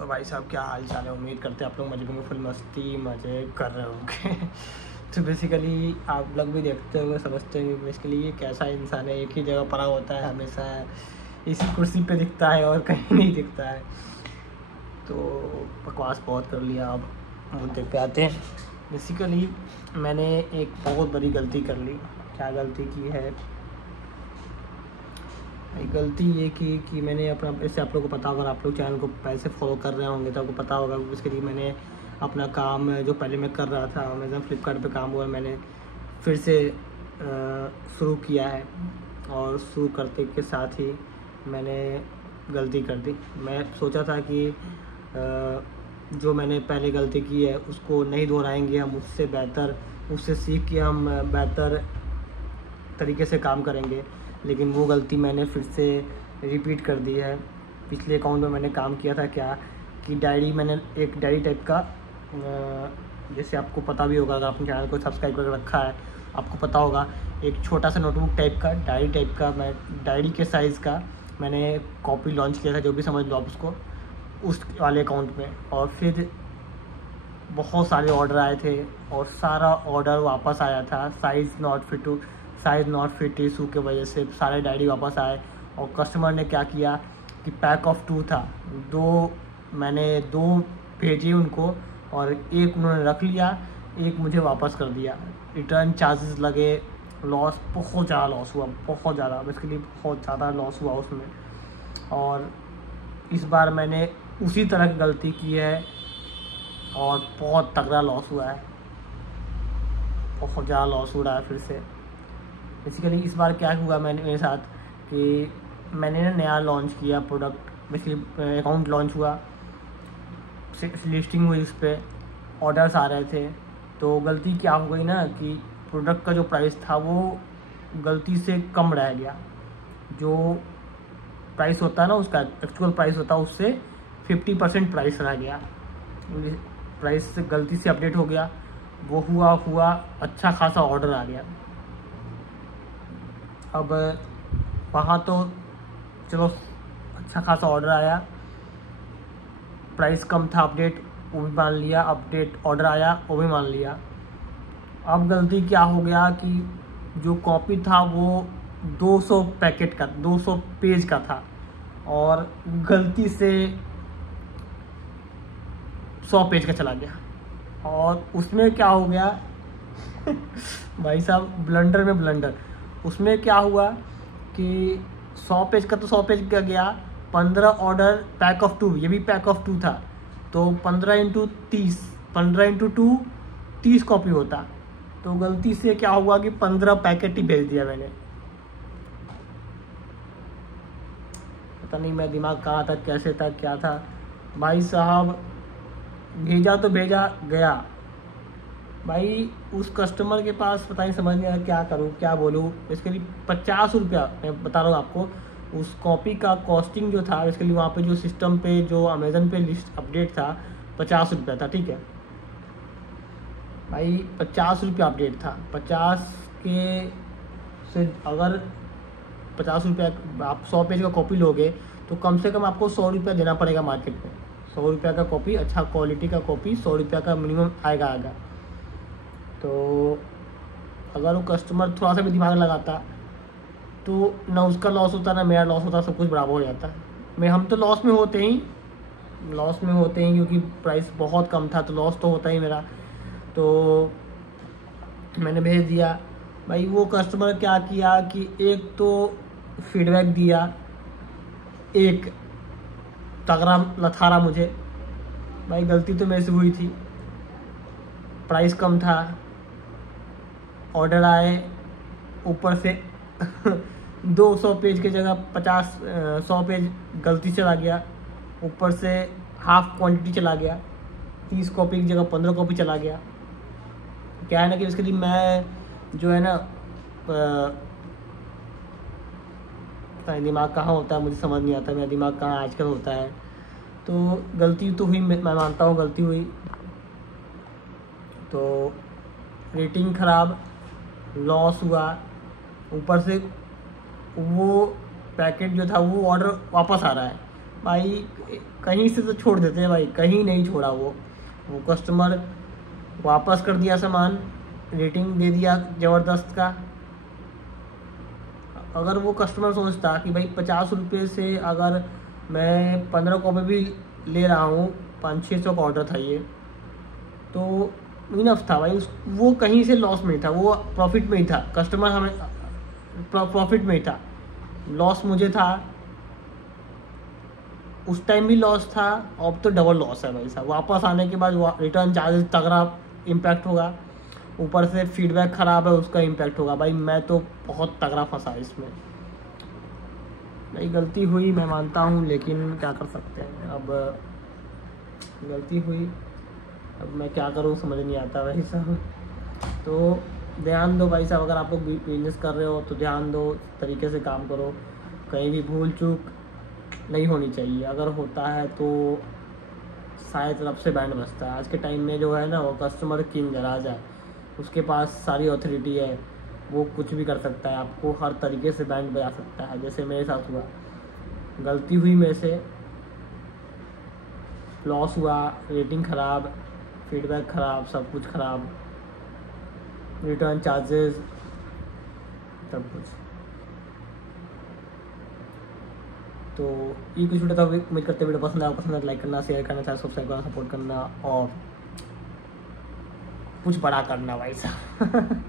तो भाई साहब क्या हाल चाल है। उम्मीद करते हैं आप लोग मजे में फुल मस्ती मज़े कर रहे होंगे। तो बेसिकली आप लोग भी देखते होंगे, समझते होंगे बेसिकली ये कैसा इंसान है, एक ही जगह पड़ा होता है, हमेशा इसी कुर्सी पे दिखता है और कहीं नहीं दिखता है। तो बकवास बहुत कर लिया, अब मुद्दे पे आते हैं। बेसिकली मैंने एक बहुत बड़ी गलती कर ली। क्या गलती की है? गलती ये की कि मैंने अपना, जैसे आप लोगों को पता होगा, आप लोग चैनल को पहले से फॉलो कर रहे होंगे तो आपको पता होगा। इसके लिए मैंने अपना काम जो पहले मैं कर रहा था अमेज़न फ्लिपकार्ट पे काम हुआ, मैंने फिर से शुरू किया है। और शुरू करते के साथ ही मैंने गलती कर दी। मैं सोचा था कि जो मैंने पहले गलती की है उसको नहीं दोहराएंगे हम, उससे बेहतर, उससे सीख के हम बेहतर तरीके से काम करेंगे। लेकिन वो गलती मैंने फिर से रिपीट कर दी है। पिछले अकाउंट में मैंने काम किया था क्या कि डायरी, मैंने एक डायरी टाइप का, जैसे आपको पता भी होगा अगर आपने चैनल को सब्सक्राइब करके रखा है, आपको पता होगा, एक छोटा सा नोटबुक टाइप का, डायरी टाइप का, मैं डायरी के साइज़ का मैंने कॉपी लॉन्च किया था, जो भी समझ लो आप उसको, उस वाले अकाउंट में। और फिर बहुत सारे ऑर्डर आए थे और सारा ऑर्डर वापस आया था, साइज़ नॉट फिट इशू की वजह से सारे डायरी वापस आए। और कस्टमर ने क्या किया कि पैक ऑफ 2 था, मैंने 2 भेजे उनको और एक उन्होंने रख लिया, एक मुझे वापस कर दिया। रिटर्न चार्जेस लगे, लॉस, बहुत ज़्यादा लॉस हुआ, बहुत ज़्यादा, इसके लिए बहुत ज़्यादा लॉस हुआ उसमें। और इस बार मैंने उसी तरह की गलती की है और बहुत तगड़ा लॉस हुआ है, बहुत ज़्यादा लॉस हो रहा है फिर से। बेसिकली इस बार क्या हुआ मेरे साथ कि मैंने ना नया लॉन्च किया प्रोडक्ट, बेसिकली अकाउंट लॉन्च हुआ, लिस्टिंग हुई, उस पर ऑर्डर्स आ रहे थे। तो गलती क्या हो गई ना कि प्रोडक्ट का जो प्राइस था वो गलती से कम रह गया। जो प्राइस होता है ना, उसका एक्चुअल प्राइस होता है, उससे 50% प्राइस रह गया। प्राइस से गलती से अपडेट हो गया, वो हुआ अच्छा खासा ऑर्डर आ गया। अब वहाँ तो चलो अच्छा खासा ऑर्डर आया, प्राइस कम था, अपडेट वो भी मान लिया, अपडेट ऑर्डर आया वो भी मान लिया। अब गलती क्या हो गया कि जो कॉपी था वो 200 पैकेट का, 200 पेज का था और गलती से 100 पेज का चला गया। और उसमें क्या हो गया भाई साहब, ब्लंडर में ब्लंडर। उसमें क्या हुआ कि 100 पेज का तो 100 पेज का गया, 15 ऑर्डर पैक ऑफ 2, ये भी पैक ऑफ 2 था, तो 15 × 30, 15 × 2 30 कॉपी होता। तो गलती से क्या हुआ कि 15 पैकेट ही भेज दिया मैंने। पता नहीं मैं दिमाग कहाँ था, कैसे था, क्या था भाई साहब। भेजा तो भेजा गया भाई, उस कस्टमर के पास पता नहीं, समझ नहीं आया क्या करूँ, क्या बोलूँ। इसके लिए 50 रुपया, मैं बता रहा हूँ आपको, उस कॉपी का कॉस्टिंग जो था, इसके लिए वहाँ पे जो सिस्टम पे, जो अमेज़न पे लिस्ट अपडेट था, 50 रुपया था, ठीक है भाई, 50 रुपया अपडेट था। 50 के से अगर 50 रुपया आप 100 पेज का कॉपी लोगे तो कम से कम आपको 100 रुपया देना पड़ेगा मार्केट में। 100 रुपया का कॉपी, अच्छा क्वालिटी का कॉपी 100 रुपया का मिनिमम आएगा। तो अगर वो कस्टमर थोड़ा सा भी दिमाग लगाता तो ना उसका लॉस होता ना मेरा लॉस होता, सब कुछ बराबर हो जाता। हम तो लॉस में होते ही क्योंकि प्राइस बहुत कम था, तो लॉस तो होता ही मेरा। तो मैंने भेज दिया भाई। वो कस्टमर क्या किया कि एक तो फीडबैक दिया, एक तगड़ा लथारा मुझे। भाई गलती तो मेरे से हुई थी, प्राइस कम था, ऑर्डर आए, ऊपर से 200 पेज की जगह 100 पेज गलती चला गया, ऊपर से हाफ क्वांटिटी चला गया, 30 कॉपी की जगह 15 कॉपी चला गया। क्या है ना कि इसके लिए मैं जो है ना, पता नहीं दिमाग कहाँ होता है, मुझे समझ नहीं आता मेरा दिमाग कहाँ आजकल होता है। तो गलती तो हुई, मैं मानता हूँ गलती हुई। तो रेटिंग ख़राब, लॉस हुआ, ऊपर से वो पैकेट जो था वो ऑर्डर वापस आ रहा है। भाई कहीं से तो छोड़ देते हैं भाई, कहीं नहीं छोड़ा वो कस्टमर वापस कर दिया सामान, रेटिंग दे दिया ज़बरदस्त का। अगर वो कस्टमर सोचता कि भाई 50 रुपये से अगर मैं 15 कॉपी भी ले रहा हूँ, 500-600 का ऑर्डर था ये, तो इनफ था भाई। वो कहीं से लॉस में था, वो प्रॉफिट में ही था, कस्टमर हमें प्रॉफिट में ही था। लॉस मुझे था, उस टाइम भी लॉस था, अब तो डबल लॉस है भाई साहब। वापस आने के बाद रिटर्न चार्जेस तगड़ा इम्पैक्ट होगा, ऊपर से फीडबैक ख़राब है उसका इम्पैक्ट होगा भाई। मैं तो बहुत तगड़ा फंसा इसमें भाई। गलती हुई मैं मानता हूँ, लेकिन क्या कर सकते हैं, अब गलती हुई, अब मैं क्या करूँ समझ नहीं आता भाई साहब। तो ध्यान दो भाई साहब, अगर आप लोग बिजनेस कर रहे हो तो ध्यान दो, तरीके से काम करो, कहीं भी भूल चूक नहीं होनी चाहिए। अगर होता है तो शायद तरफ से बैंड बजता है। आज के टाइम में जो है ना, वो कस्टमर किंग है, राजा है, उसके पास सारी अथॉरिटी है, वो कुछ भी कर सकता है, आपको हर तरीके से बैंड बजा सकता है। जैसे मेरे साथ हुआ, गलती हुई मेरे से, लॉस हुआ, रेटिंग ख़राब, फीडबैक ख़राब, सब कुछ ख़राब, रिटर्न चार्जेस, सब कुछ। तो ये कुछ वीडियो था, उम्मीद करते वीडियो पसंद आया, पसंद लाइक करना, शेयर करना, चैनल सब्सक्राइब करना, सपोर्ट करना और कुछ बड़ा करना भाई साहब।